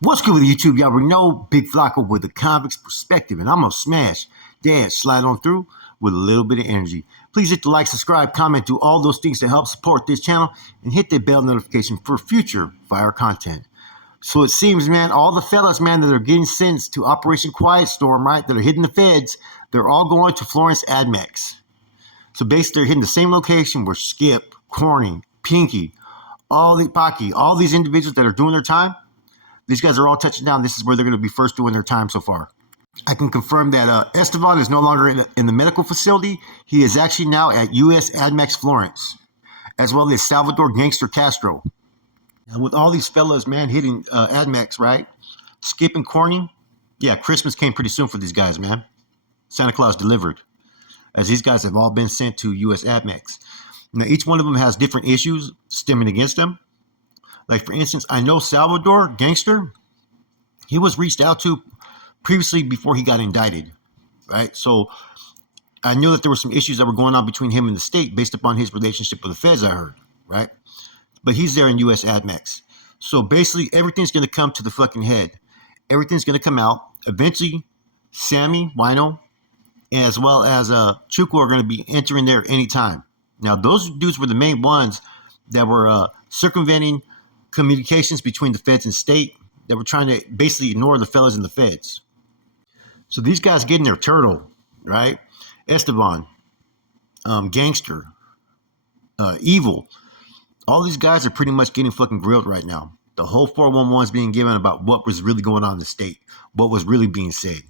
What's good with YouTube? Y'all already know Big Flocko with a convict's perspective, and I'm gonna smash, dash, slide on through with a little bit of energy. Please hit the like, subscribe, comment, do all those things to help support this channel, and hit the bell notification for future fire content. So it seems, man, all the fellas, man, that are getting sentenced to Operation Quiet Storm, right, that are hitting the feds, they're all going to Florence ADMEX. So basically, they're hitting the same location where Skip, Corny, Pinky, all these individuals that are doing their time. These guys are all touching down. This is where they're going to be first doing their time so far. I can confirm that Esteban is no longer in the medical facility. He is actually now at US ADMEX Florence, as well as Salvador Gangster Castro. Now, with all these fellas, man, hitting ADMEX, right? Skip and Corny, yeah, Christmas came pretty soon for these guys, man. Santa Claus delivered, as these guys have all been sent to US ADMEX. Now, each one of them has different issues stemming against them. Like, for instance, I know Salvador Gangster, he was reached out to previously before he got indicted, right? So I knew that there were some issues that were going on between him and the state based upon his relationship with the feds, I heard, right? But he's there in US ADMEX. So basically, everything's going to come to the fucking head. Everything's going to come out. Eventually, Sammy, Wino, as well as Chuco are going to be entering there anytime. Now, those dudes were the main ones that were circumventing communications between the feds and state, that were trying to basically ignore the fellas in the feds. So these guys getting their turtle, right? Esteban, Gangster, Evil. All these guys are pretty much getting fucking grilled right now. The whole 411 is being given about what was really going on in the state, what was really being said.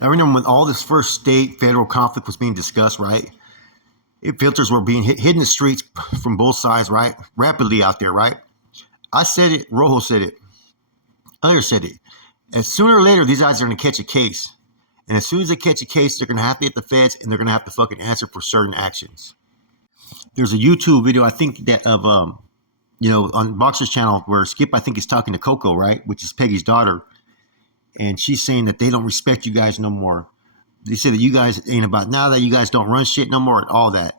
I remember when all this first state-federal conflict was being discussed, right? Filters were being hit in the streets from both sides, right? Rapidly out there, right? I said it, Rojo said it, others said it. And sooner or later, these guys are going to catch a case. And as soon as they catch a case, they're going to have to hit the feds, and they're going to have to fucking answer for certain actions. There's a YouTube video, I think, that of, on Boxer's channel where Skip, I think, is talking to Coco, right? Which is Peggy's daughter. And she's saying that they don't respect you guys no more. They say that you guys ain't about now, that you guys don't run shit no more, and all that.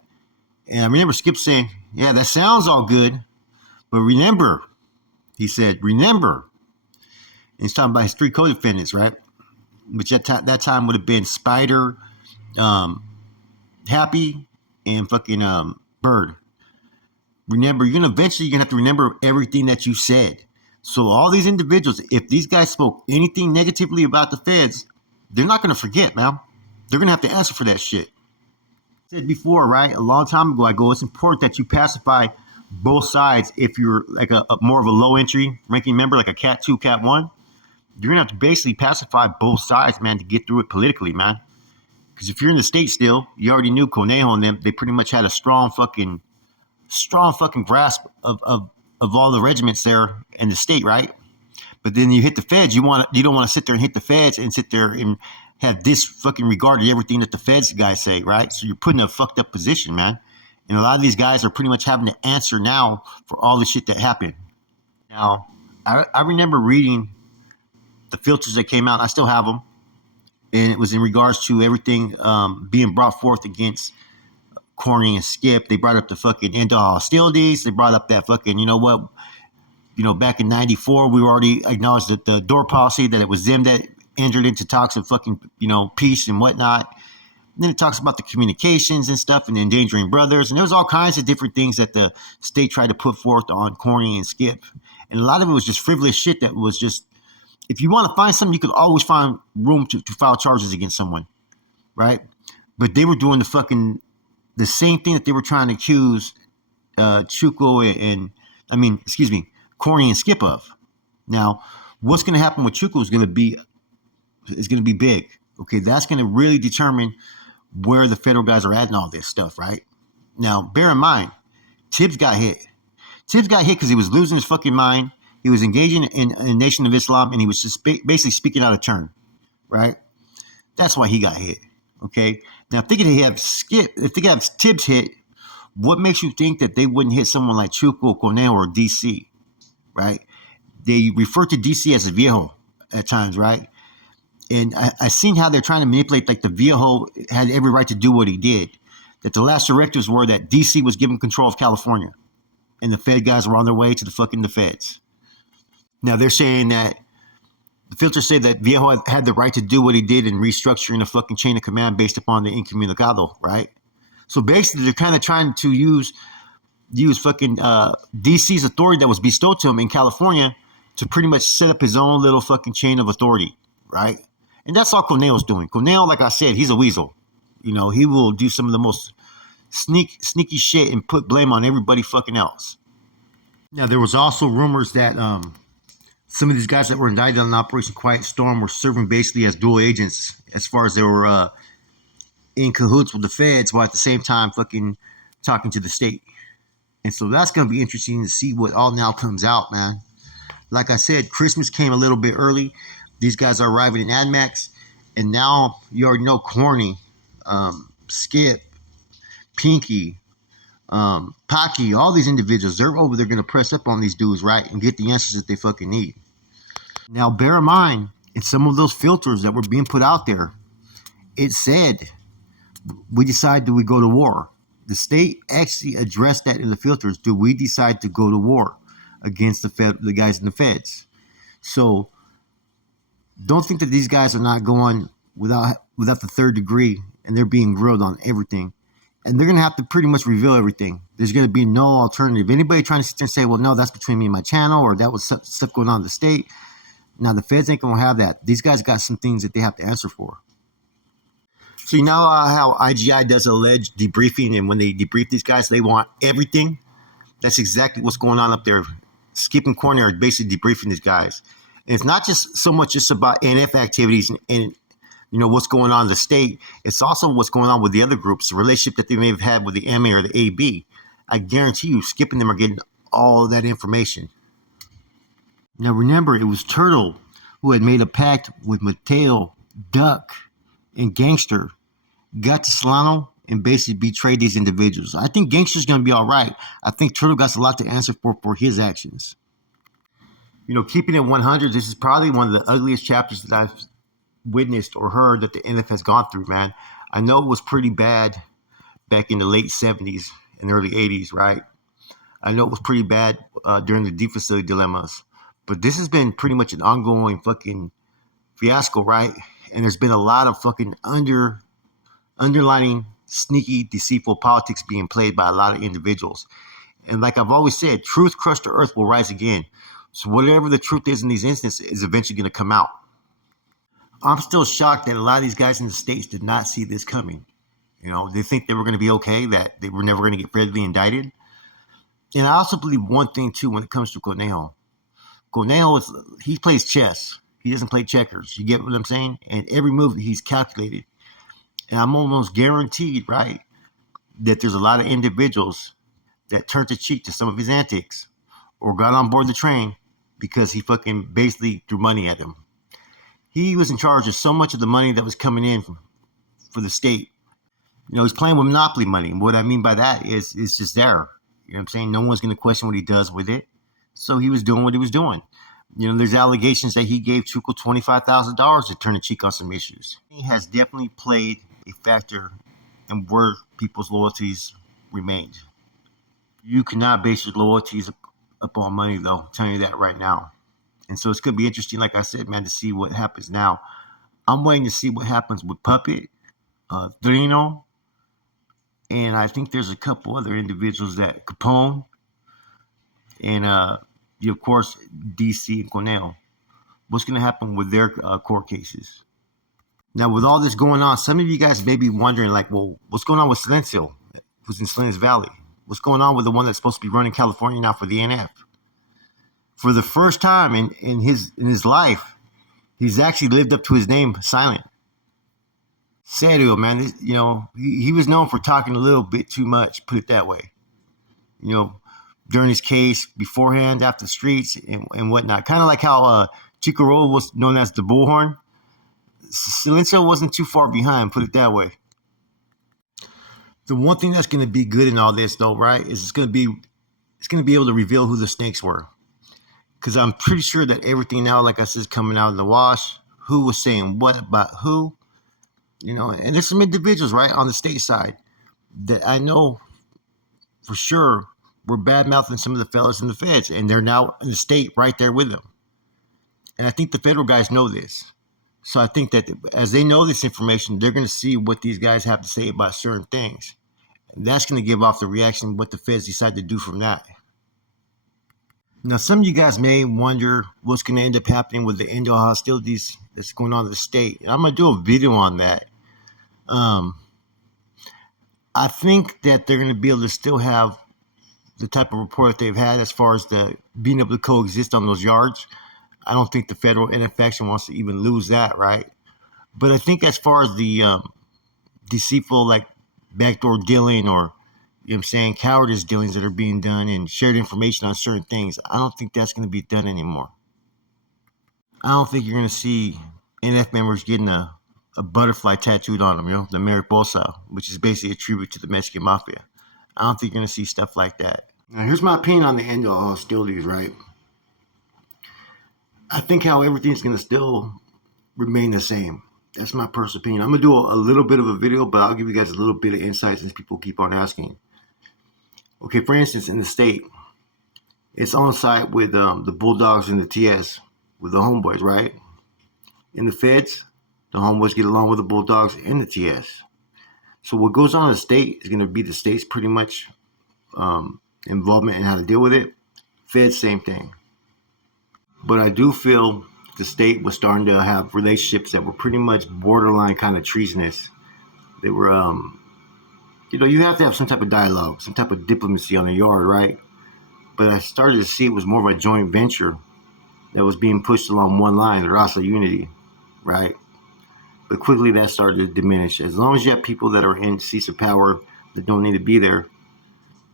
And I remember Skip saying, yeah, that sounds all good. But remember, he said, remember. And he's talking about his 3 co-defendants, right? Which that time would have been Spider, Happy, and fucking Bird. Remember, you're going to have to remember everything that you said. So all these individuals, if these guys spoke anything negatively about the feds, they're not going to forget, man. They're going to have to answer for that shit. I said before, right? A long time ago, I go, it's important that you pacify both sides. If you're like a more of a low entry ranking member, like a Cat 2, Cat 1, you're going to have to basically pacify both sides, man, to get through it politically, man. Because if you're in the state still, you already knew Conejo and them, they pretty much had a strong fucking grasp of all the regiments there in the state, right? But then you hit the feds, you don't want to sit there and hit the feds and sit there and have this fucking regard to everything that the feds guys say, right? So you're put in a fucked up position, man. And a lot of these guys are pretty much having to answer now for all the shit that happened. Now, I remember reading the filters that came out. I still have them. And it was in regards to everything being brought forth against Corny and Skip. They brought up the fucking end of hostilities. They brought up that fucking, back in 94, we already acknowledged that the door policy, that it was them that entered into talks of fucking, peace and whatnot. And then it talks about the communications and stuff and the endangering brothers. And there was all kinds of different things that the state tried to put forth on Corny and Skip. And a lot of it was just frivolous shit that was just, if you want to find something, you could always find room to file charges against someone, right? But they were doing the same thing that they were trying to accuse Chuco Corny and Skip of. Now, what's going to happen with Chuco is going to be big. Okay, that's going to really determine where the federal guys are at and all this stuff, right? Now, bear in mind, Tibbs got hit. Tibbs got hit because he was losing his fucking mind. He was engaging in a Nation of Islam, and he was just basically speaking out of turn, right? That's why he got hit. Okay. Now, if they could have Tibbs hit, what makes you think that they wouldn't hit someone like Chuco, Conejo, or DC, right? They refer to DC as a viejo at times, right? And I seen how they're trying to manipulate, like the viejo had every right to do what he did. That the last directives were that DC was given control of California, and the Fed guys were on their way to the feds. Now they're saying that the filters say that Viejo had the right to do what he did in restructuring the fucking chain of command based upon the incommunicado, right? So basically, they're kind of trying to use fucking DC's authority that was bestowed to him in California to pretty much set up his own little fucking chain of authority, right? And that's all Corneo's doing. Corneo, like I said, he's a weasel. You know, he will do some of the most sneaky shit and put blame on everybody fucking else. Now, there was also rumors that some of these guys that were indicted on Operation Quiet Storm were serving basically as dual agents, as far as they were in cahoots with the feds, while at the same time fucking talking to the state. And so that's going to be interesting to see what all now comes out, man. Like I said, Christmas came a little bit early. These guys are arriving in AdMax. And now you already know Corny, Skip, Pinky, Pocky, all these individuals, they're over there going to press up on these dudes, right? And get the answers that they fucking need. Now, bear in mind, in some of those filters that were being put out there, it said, we decide, do we go to war? The state actually addressed that in the filters. Do we decide to go to war against the guys in the feds? So don't think that these guys are not going without the third degree, and they're being grilled on everything. And they're going to have to pretty much reveal everything. There's going to be no alternative. Anybody trying to sit there and say, well, no, that's between me and my channel, or that was stuff going on in the state. Now, the feds ain't going to have that. These guys got some things that they have to answer for. So you know how IGI does alleged debriefing, and when they debrief these guys, they want everything? That's exactly what's going on up there. Skip and Corny are basically debriefing these guys. And it's not just so much just about NF activities and you know what's going on in the state. It's also what's going on with the other groups, the relationship that they may have had with the MA or the AB. I guarantee you, Skip and them are getting all that information. Now remember, it was Turtle who had made a pact with Mateo, Duck, and Gangster, got to Solano, and basically betrayed these individuals. I think Gangster's going to be all right. I think Turtle got a lot to answer for his actions. You know, keeping it 100, this is probably one of the ugliest chapters that I've witnessed or heard that the NF has gone through, man. I know it was pretty bad back in the late 70s and early 80s, right? I know it was pretty bad during the deep facility dilemmas. But this has been pretty much an ongoing fucking fiasco, right? And there's been a lot of fucking underlining sneaky, deceitful politics being played by a lot of individuals. And like I've always said, truth crushed to earth will rise again. So whatever the truth is in these instances is eventually going to come out. I'm still shocked that a lot of these guys in the States did not see this coming. You know, they think they were going to be okay, that they were never going to get federally indicted. And I also believe one thing, too, when it comes to Cornejo. Cornejo, he plays chess. He doesn't play checkers. You get what I'm saying? And every move he's calculated. And I'm almost guaranteed, right, that there's a lot of individuals that turned the cheek to some of his antics or got on board the train because he fucking basically threw money at him. He was in charge of so much of the money that was coming in for the state. You know, he's playing with monopoly money. And what I mean by that is it's just there. You know what I'm saying? No one's going to question what he does with it. So he was doing what he was doing. You know, there's allegations that he gave Chuco $25,000 to turn the cheek on some issues. He has definitely played a factor in where people's loyalties remained. You cannot base your loyalties upon money, though. I'm telling you that right now. And so it's going to be interesting, like I said, man, to see what happens now. I'm waiting to see what happens with Puppet, Trino, and I think there's a couple other individuals that Capone, and of course, DC and Cornell. What's going to happen with their court cases? Now, with all this going on, some of you guys may be wondering, like, well, what's going on with Silencio, who's in Salinas Valley? What's going on with the one that's supposed to be running California now for the NF? For the first time in his life, he's actually lived up to his name, Silent. Serio, man. You know, he was known for talking a little bit too much, put it that way. You know, during his case, beforehand, after the streets, and whatnot. Kind of like how Chico Roll was known as the Bullhorn. Silencio wasn't too far behind, put it that way. The one thing that's going to be good in all this, though, right, is it's going to be able to reveal who the snakes were. Because I'm pretty sure that everything now, like I said, is coming out in the wash. Who was saying what about who? You know, and there's some individuals, right, on the state side that I know for sure were bad-mouthing some of the fellas in the feds, and they're now in the state right there with them. And I think the federal guys know this. So I think that as they know this information, they're going to see what these guys have to say about certain things. And that's going to give off the reaction what the feds decide to do from that. Now, some of you guys may wonder what's going to end up happening with the end of hostilities that's going on in the state. And I'm going to do a video on that. I think that they're going to be able to still have the type of report that they've had as far as the being able to coexist on those yards. I don't think the federal NF wants to even lose that, right? But I think as far as the deceitful, like backdoor dealing or, you know what I'm saying, cowardice dealings that are being done and shared information on certain things, I don't think that's going to be done anymore. I don't think you're going to see NF members getting a butterfly tattooed on them, you know, the Mariposa, which is basically a tribute to the Mexican Mafia. I don't think you're going to see stuff like that. Now, here's my opinion on the end of hostilities, right? I think how everything's going to still remain the same. That's my personal opinion. I'm going to do a little bit of a video, but I'll give you guys a little bit of insight since people keep on asking. Okay, for instance, in the state, it's on site with the Bulldogs and the TS, with the homeboys, right? In the feds, the homeboys get along with the Bulldogs and the TS. So what goes on in the state is going to be the state's pretty much involvement in how to deal with it. Feds, same thing. But I do feel the state was starting to have relationships that were pretty much borderline kind of treasonous. They were, you have to have some type of dialogue, some type of diplomacy on the yard, right? But I started to see it was more of a joint venture that was being pushed along one line, the Raza Unity, right? But quickly that started to diminish. As long as you have people that are in seats of power that don't need to be there,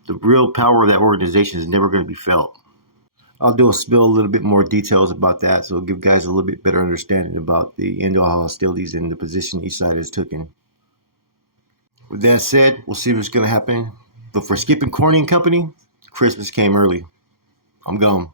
the real power of that organization is never going to be felt. I'll spill a little bit more details about that, so it'll give guys a little bit better understanding about the end of hostilities and the position each side has taken. With that said, we'll see what's going to happen. But for Skip and Corny and company, Christmas came early. I'm gone.